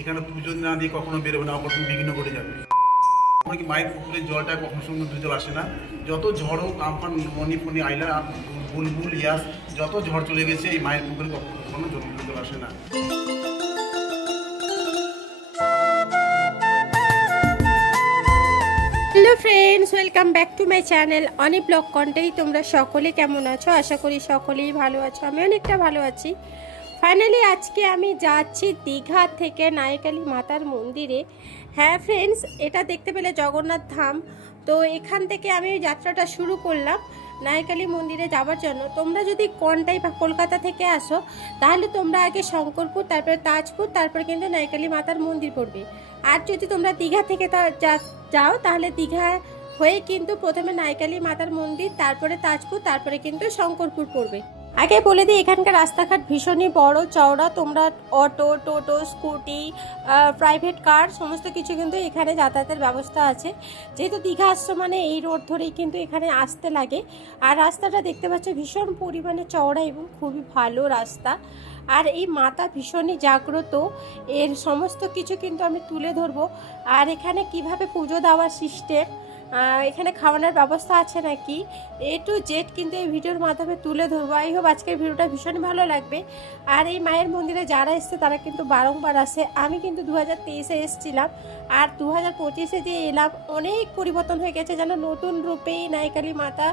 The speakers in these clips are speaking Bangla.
এখানে পুজো না দিয়ে কখনো বেরোবে না, কখনো বিঘ্ন করে যাবে। কি মায়ের পুকুরের জলটা কখনো সমুদ্র জল আসে না, যত ঝড় হোক, আমফান, মনি ফনি, আইলা, বুলবুল, ইয়াস, যত ঝড় চলে গেছে এই মায়ের পুকুরে কখনো সমুদ্র জল আসে না। Hello friends, welcome back to my channel Oni blog কন্টেই। তোমরা সকলে কেমন আছো? আশা করি সকলেই ভালো আছো। আমি অনেকটা ভালো আছি। ফাইনালি আজকে আমি যাচ্ছি দীঘা থেকে নায়িকালী মাতার মন্দিরে। হ্যাঁ ফ্রেন্ডস, এটা দেখতে পেলে জগন্নাথ ধাম। তো এখান থেকে আমি যাত্রাটা শুরু করলাম নায়িকালী মন্দিরে যাওয়ার জন্য। তোমরা যদি কোনটাই বা কলকাতা থেকে আসো তাহলে তোমরা আগে শঙ্করপুর, তারপরে তাজপুর, তারপরে কিন্তু নায়িকালী মাতার মন্দির পড়বে। আর যদি তোমরা দীঘা থেকে যাও তাহলে দীঘা হয়ে কিন্তু প্রথমে নায়িকালী মাতার মন্দির, তারপরে তাজপুর, তারপরে কিন্তু শঙ্করপুর পড়বে। আগে বলে দিই, এখানকার রাস্তাঘাট ভীষণই বড় চওড়া। তোমরা অটো, টোটো, স্কুটি, প্রাইভেট কার সমস্ত কিছু কিন্তু এখানে যাতায়াতের ব্যবস্থা আছে। যেহেতু দীঘা আসছো মানে এই রোড ধরেই কিন্তু এখানে আসতে লাগে। আর রাস্তাটা দেখতে পাচ্ছ ভীষণ পরিমাণে চওড়া এবং খুবই ভালো রাস্তা। আর এই মাতা ভীষণই জাগ্রত, এর সমস্ত কিছু কিন্তু আমি তুলে ধরবো। আর এখানে কিভাবে পুজো দেওয়ার সিস্টেম, এখানে খাওয়ানোর ব্যবস্থা আছে নাকি, এ টু জেড কিন্তু এই ভিডিওর মাধ্যমে তুলে ধরবো। আই হোপ আজকের ভিডিওটা ভীষণ ভালো লাগবে। আর এই মায়ের মন্দিরে যারা এসছে তারা কিন্তু বারংবার আসে। আমি কিন্তু 2023-এ এসেছিলাম, আর 2025-এ যে এলাম অনেক পরিবর্তন হয়ে গেছে, যেন নতুন রূপেই নায়িকালী মাতা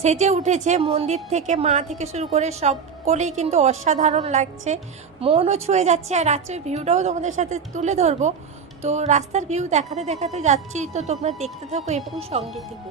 সেজে উঠেছে। মন্দির থেকে মা থেকে শুরু করে সকলেই কিন্তু অসাধারণ লাগছে, মনও ছুঁয়ে যাচ্ছে। আর রাত্রের ভিউটাও তোমাদের সাথে তুলে ধরবো। তো রাস্তার ভিউ দেখাতে দেখাতে যাচ্ছি, তো তোমরা দেখতে থাকো এবং সঙ্গে থেকো।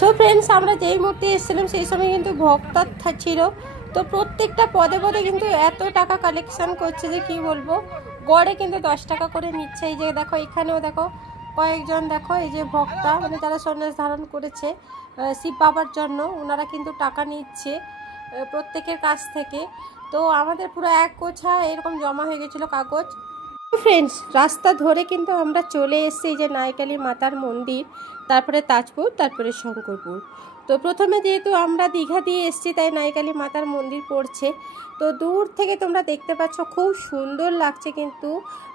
সো ফ্রেন্ডস, আমরা যেই মুহূর্তে এসেছিলাম সেই সময় কিন্তু ভক্ত ছিল। তো প্রত্যেকটা পদে পদে কিন্তু এত টাকা কালেকশন করছে যে কি বলবো। গড়ে কিন্তু 10 টাকা করে নিচ্ছে। এই যে দেখো, এখানেও দেখো কয়েকজন, দেখো এই যে ভক্তা, মানে যারা সন্ন্যাস ধারণ করেছে শিব বাবার জন্য, ওনারা কিন্তু টাকা নিচ্ছে প্রত্যেকের কাছ থেকে। তো আমাদের পুরো এক গোছা এরকম জমা হয়ে গেছিলো কাগজ। ফ্রেন্ডস, রাস্তা ধরে কিন্তু আমরা চলে এসেছি যে নায়িকালী মাতার মন্দির, তারপরে তাজপুর, তারপরে শঙ্করপুর। তো প্রথমে যেহেতু আমরা দীঘা দিয়ে এসেছি তাই নায়িকালী মাতার মন্দির পড়ছে। তো দূর থেকে তোমরা দেখতে পাচ্ছ খুব সুন্দর লাগছে কিন্তু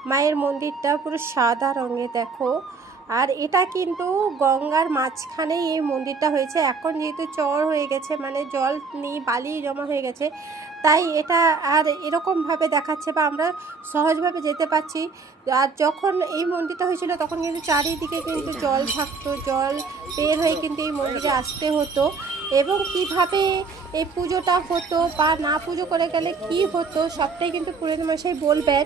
মায়ের মন্দিরটা, পুরো সাদা রঙে দেখো। আর এটা কিন্তু গঙ্গার মাঝখানেই এই মন্দিরটা হয়েছে। এখন যেহেতু চর হয়ে গেছে, মানে জল নেই, বালি জমা হয়ে গেছে, তাই এটা আর এরকমভাবে দেখাচ্ছে বা আমরা সহজভাবে যেতে পারছি। আর যখন এই মন্দিরটা হয়েছিল তখন কিন্তু চারিদিকে কিন্তু জল থাকতো, জল বের হয়ে কিন্তু এই মন্দিরে আসতে হতো। এবং কিভাবে এই পুজোটা হতো বা না পুজো করে গেলে কি হতো সবটাই কিন্তু পুরোহিত মশাই বলবেন।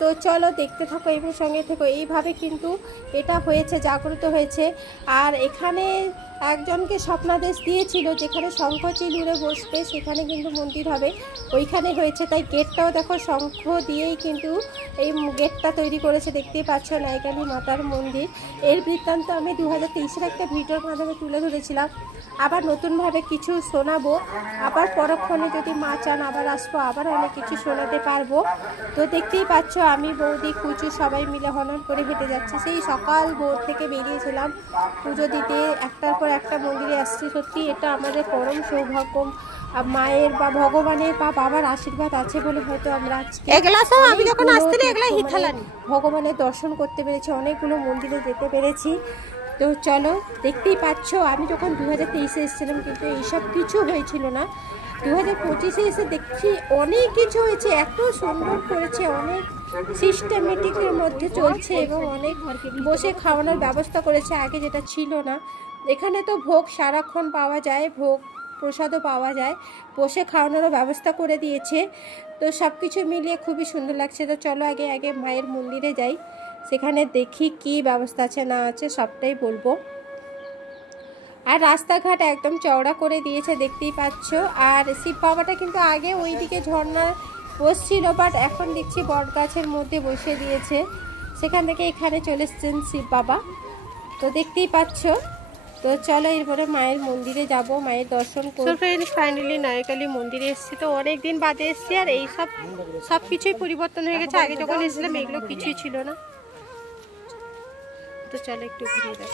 তো চলো দেখতে থাকো এবং সঙ্গে থেকো। এইভাবে কিন্তু এটা হয়েছে, জাগ্রত হয়েছে। আর এখানে একজনকে স্বপ্নাদেশ দিয়েছিল যেখানে শঙ্খ চিলুরে বসবে সেখানে কিন্তু মন্দির হবে, ওইখানে হয়েছে। তাই গেটটাও দেখো শঙ্খ দিয়েই কিন্তু এই গেটটা তৈরি করেছে, দেখতেই পাচ্ছ নায়িকালী মাতার মন্দির। এর বৃত্তান্ত আমি 2023-এর একটা ভিডিওর মাধ্যমে তুলে ধরেছিলাম। আবার নতুনভাবে কিছু শোনাবো, আবার পরক্ষণে যদি মা চান আবার আসবো, আবার অনেক কিছু শোনাতে পারবো। তো দেখতেই পাচ্ছ আমি, বৌদি, কুচু সবাই মিলে হনন করে হেঁটে যাচ্ছে। সেই সকাল ভোর থেকে বেরিয়েছিলাম পুজো দিতে, একটার পর একটা মন্দিরে আসছি। সত্যি এটা আমাদের পরম সৌভাগ্য। মায়ের বা ভগবানের বা বাবার আশীর্বাদ আছে বলে হয়তো আমরা ভগবানের দর্শন করতে পেরেছি, অনেকগুলো মন্দিরে যেতে পেরেছি। তো চলো দেখতেই পাচ্ছ, আমি যখন 2023-এ এসেছিলাম কিন্তু এইসব কিছু হয়েছিল না। 2025-এ এসে দেখছি অনেক কিছু হয়েছে, এত সুন্দর করেছে, অনেক সিস্টেমেটিকের মধ্যে চলছে এবং অনেক বসে খাওয়ানোর ব্যবস্থা করেছে, আগে যেটা ছিল না। এখানে তো ভোগ সারাক্ষণ পাওয়া যায়, ভোগ প্রসাদও পাওয়া যায়, বসে খাওয়ানোরও ব্যবস্থা করে দিয়েছে। তো সব কিছু মিলিয়ে খুবই সুন্দর লাগছে। তো চলো আগে আগে মায়ের মন্দিরে যাই, সেখানে দেখি কি ব্যবস্থা আছে না আছে সবটাই বলবো। আর রাস্তাঘাট একদম চওড়া করে দিয়েছে, দেখতেই পাচ্ছ। আর শিব বাবাটা কিন্তু আগে ওইদিকে ঝর্ণার বসছিল, বাট এখন দেখছি বট গাছের মধ্যে বসে দিয়েছে, সেখান থেকে এখানে চলে এসছেন শিব বাবা। তো দেখতেই পাচ্ছ। তো চলো এরপরে মায়ের মন্দিরে যাব, মায়ের দর্শন করব। ফ্রেন্ডস ফাইনালি নায়কালী মন্দিরে এসেছি। তো অনেকদিন বাদে এসেছি, আর এই সব কিছুই পরিবর্তন হয়ে গেছে। আগে যখন এসেছিলাম এগুলো কিছুই ছিল না। তো চলো একটু ঘুরে যাই।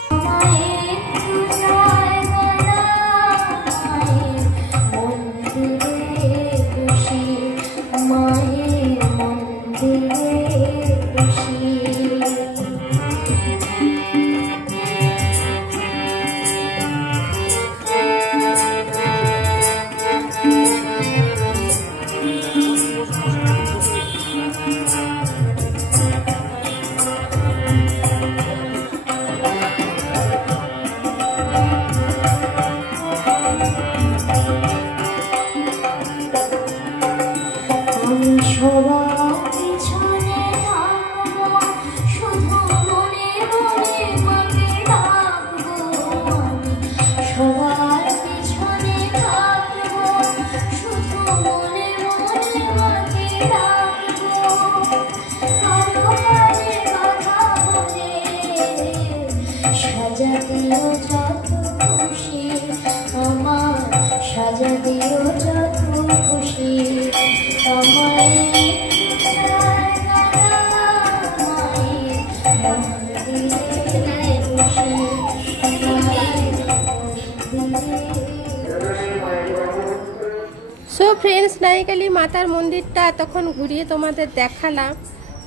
সো ফ্রেন্ডস, নায়িকালী মাতার মন্দিরটা তখন ঘুরিয়ে তোমাদের দেখালাম,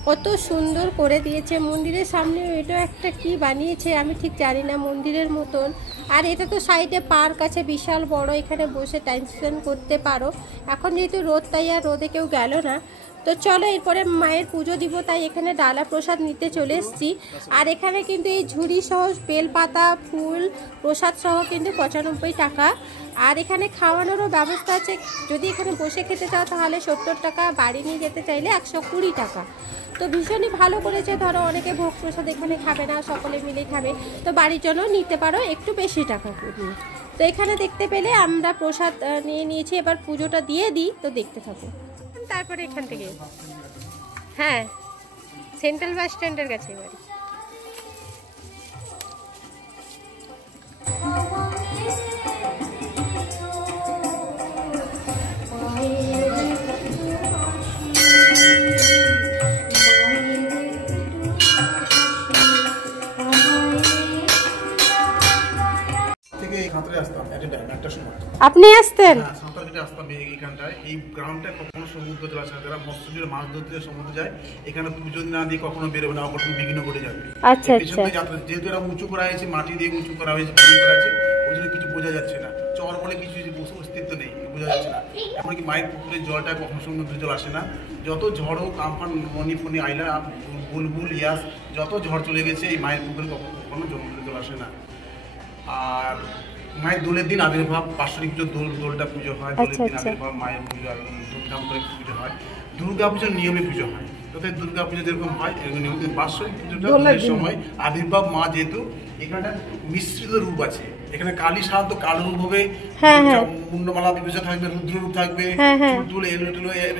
কত সুন্দর করে দিয়েছে। মন্দিরের সামনে এটা একটা কি বানিয়েছে আমি ঠিক জানি না, মন্দিরের মতন। আর এটা তো সাইডে পার্ক আছে বিশাল বড়, এখানে বসে টাইম স্পেন্ড করতে পারো। এখন যেহেতু রোদ, তাই আর রোদে কেউ গেল না। তো চলো এরপরে মায়ের পুজো দিব, তাই এখানে ডালা প্রসাদ নিতে চলে এসেছি। আর এখানে কিন্তু এই ঝুড়ি সহ বেলপাতা, ফুল, প্রসাদ সহ কিন্তু 95 টাকা। আর এখানে খাওয়ানোরও ব্যবস্থা আছে, যদি এখানে বসে খেতে চাও তাহলে 70 টাকা, বাড়ি নিয়ে যেতে চাইলে 120 টাকা। তো ভীষণই ভালো করেছে। ধরো অনেকে ভোগ প্রসাদ এখানে খাবে না, সকলে মিলে খাবে, তো বাড়ির জন্য নিতে পারো একটু বেশি টাকা করে। তো এখানে দেখতে পেলে আমরা প্রসাদ নিয়ে নিয়েছি, এবার পুজোটা দিয়ে দিই। তো দেখতে থাকো। তারপরে এখান থেকে হ্যাঁ, সেন্ট্রাল বাস স্ট্যান্ডের কাছে বাড়ি। আপনি আসতেন? এই গ্রামটা কখনো সমুদ্র জল আসে না, যারা মৎস্যজীবী মাছ ধরতে সমুদ্রে যায়, এখানে পুজো না দিয়ে কখনো বেরোবে না, কখনো বিঘ্ন করে যাবে। আচ্ছা আচ্ছা। যেহেতু এরা উঁচু করা হয়েছে, মাটি দিয়ে উঁচু করা হয়েছে, ওই জন্য কিছু বোঝা যাচ্ছে না, চর বলে কিছু অস্তিত্ব নেই, বোঝা যাচ্ছে না। এমনকি মায়ের পুকুরের জলটা কখনো সমুদ্র জল আসে না, যত ঝড় হোক, আমফান, মনি ফনি, আইলা, বুলবুল, ইয়াস, যত ঝড় চলে গেছে, এই মায়ের পুকুরে কখনো সমুদ্র জল আসে না। আর মায়ের দোলের দিন আবির্ভাব, বাৎসরিক দোলটা পুজো হয়, দোলের দিন আবির্ভাব, মায়ের পুজো ধুমধাম করে পুজো হয়। দুর্গা পুজোর নিয়মে পুজো হয়, তথায় দুর্গা পুজো যেরকম হয় এরকম নিয়ম। বাৎসরিক পুজোটা দোলের সময় আবির্ভাব মা, যেহেতু এখানটা মিশ্রিত রূপ আছে, এখানে কালী সাধারণত কালো রূপ হবে, মুন্ডমালা বিবেচনা থাকবে, রুদ্র রূপ থাকবে, চুল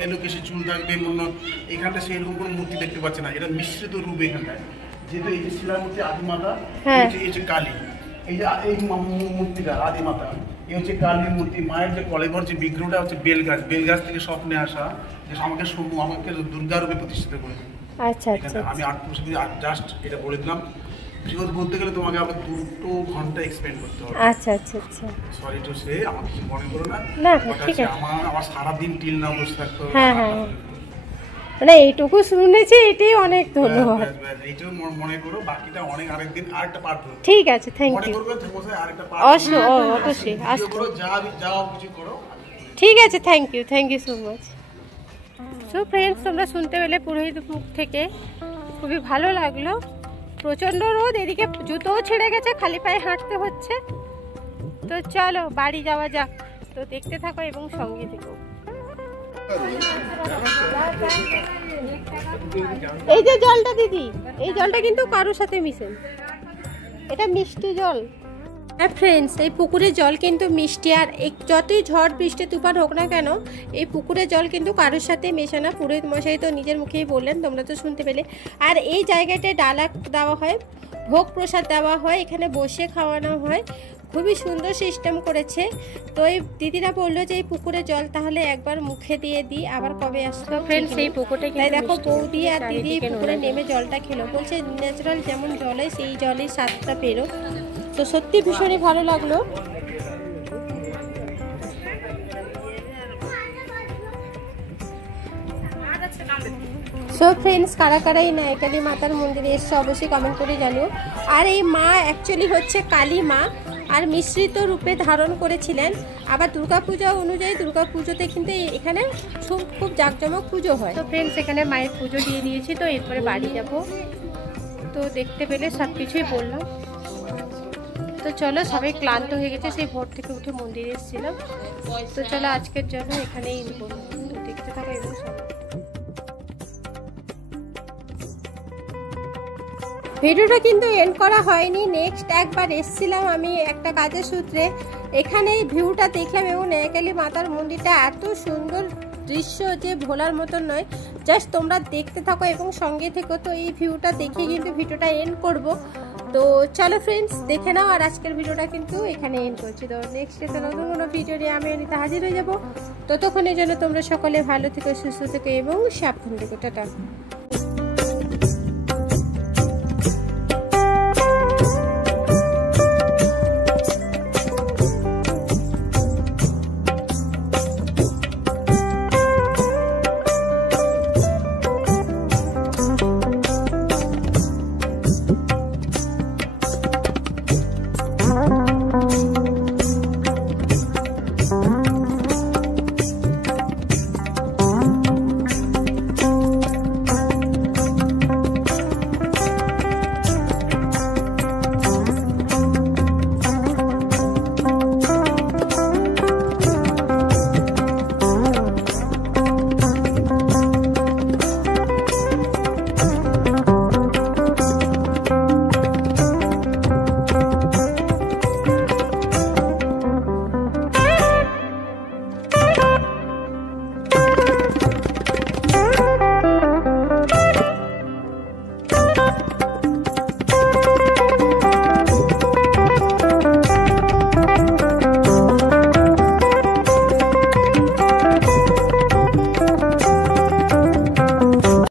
এলো কেশে চুল থাকবে, এখানটা সেরকম কোনো মূর্তি দেখতে পাচ্ছে না, এটা মিশ্রিত রূপ এখানটায়। যেহেতু এই যে শিলার মূর্তি আদিমাতা, এই হচ্ছে কালী, এই যে এই মূর্তিটা আদিমাতা, এই হচ্ছে কালীর মূর্তি। মায়ের যে কলেবর যে বিগ্রহটা হচ্ছে বেলগাছ, বেলগাছ থেকে স্বপ্নে আসা, যে আমাকে দুর্গা রূপে প্রতিষ্ঠিত করে। আচ্ছা আচ্ছা। আমি 8 বছর জাস্ট এটা বলে দিলাম। বৃহৎ বলতে গেলে তোমাকে আবার 2 ঘন্টা এক্সপেন্ড করতে হবে। আচ্ছা আচ্ছা আচ্ছা। সরি টু সে, আমাকে কিছু মনে করো না। না ঠিক আছে। আমার সারাদিন টিল না বসে থাকতে হবে। হ্যাঁ হ্যাঁ, মানে এইটুকু শুনেছি, এটাই অনেক ধন্যবাদ। এইটাও মনে করো, বাকিটা অনেক আরেকদিন আরেকটা পার্ট হবে। ঠিক আছে, থ্যাংক ইউ। মনে করবে তোমাদের আরেকটা পার্ট অবশ্যই আসতে করো, যাও কিছু করো। ঠিক আছে, thank you so much. So friends, তোমরা শুনতে পেলে পুরোহিত মুখ থেকে, খুবই ভালো লাগলো। প্রচণ্ড রোদ, এদিকে জুতোও ছেড়ে গেছে, খালি পায়ে হাঁটতে হচ্ছে। তো চলো বাড়ি যাওয়া যাক। তো দেখতে থাকো এবং সঙ্গে থেকো। এই যে জলটা দিদি, এই জলটা কিন্তু কারোর সাথে মিশেন, এটা মিষ্টি জল। হ্যাঁ ফ্রেন্ডস, এই পুকুরের জল কিন্তু মিষ্টি, আর যতই ঝড় বৃষ্টি তুফান হোক না কেন এই পুকুরের জল কিন্তু কারোর সাথে মেশে না। পুরোহিত মশাই তো নিজের মুখেই বললেন, তোমরা তো শুনতে পেলে। আর এই জায়গাটায় ডালা দেওয়া হয়, ভোগ প্রসাদ দেওয়া হয়, এখানে বসে খাওয়ানো হয়, খুবই সুন্দর সিস্টেম করেছে। তো এই দিদিরা বললো যে এই পুকুরের জল তাহলে একবার মুখে দিয়ে দিই, আবার কবে আসলো ফ্রেন্ডস এই পুকুরটা। তাই দেখো বৌদি আর দিদি পুকুরে নেমে জলটা খেলো, বলছে ন্যাচারাল যেমন জলে সেই জলের স্বাদটা পেরো। তো সত্যি ভীষণই ভালো লাগলো। সো ফ্রেন্ডস, কারা কারা এই নায়কালী মাতার মন্দিরে এসছে অবশ্যই কমেন্ট করে জানিও। আর এই মা অ্যাকচুয়ালি হচ্ছে কালী মা, আর মিশ্রিত রূপে ধারণ করেছিলেন। আবার দুর্গাপূজা অনুযায়ী দুর্গাপুজোতে কিন্তু এখানে খুব জাঁকজমক পুজো হয়। তো ফ্রেন্ডস, এখানে মায়ের পুজো দিয়ে দিয়েছি, তো এরপরে বাড়ি যাব। তো দেখতে পেলে সব কিছুই বললাম। তো চলো, সবাই ক্লান্ত হয়ে গেছে, সেই ভোর থেকে উঠে মন্দিরে এসেছিলাম। তো চলো আজকের জন্য এখানেই দেখতে থাকো এবং ভিডিওটা কিন্তু এন্ড করা হয়নি। নেক্সট একবার এসেছিলাম আমি একটা কাজের সূত্রে, এখানে ভিউটা দেখলাম এবং নায়কালী মাতার মন্দিরটা এত সুন্দর দৃশ্য যে ভোলার মতন নয়। জাস্ট তোমরা দেখতে থাকো এবং সঙ্গে থেকো। তো এই ভিউটা দেখে কিন্তু ভিডিওটা এন্ড করব। তো চলো ফ্রেন্ডস, দেখে নাও। আর আজকের ভিডিওটা কিন্তু এখানে এন্ড করছি। তো নেক্সট ডেতে নতুন কোনো ভিডিও নিয়ে আমি এনিতে হাজির হয়ে যাবো। ততক্ষণের জন্য তোমরা সকলে ভালো থেকো, সুস্থ থেকো এবং সাবধান থেকো। টাটা।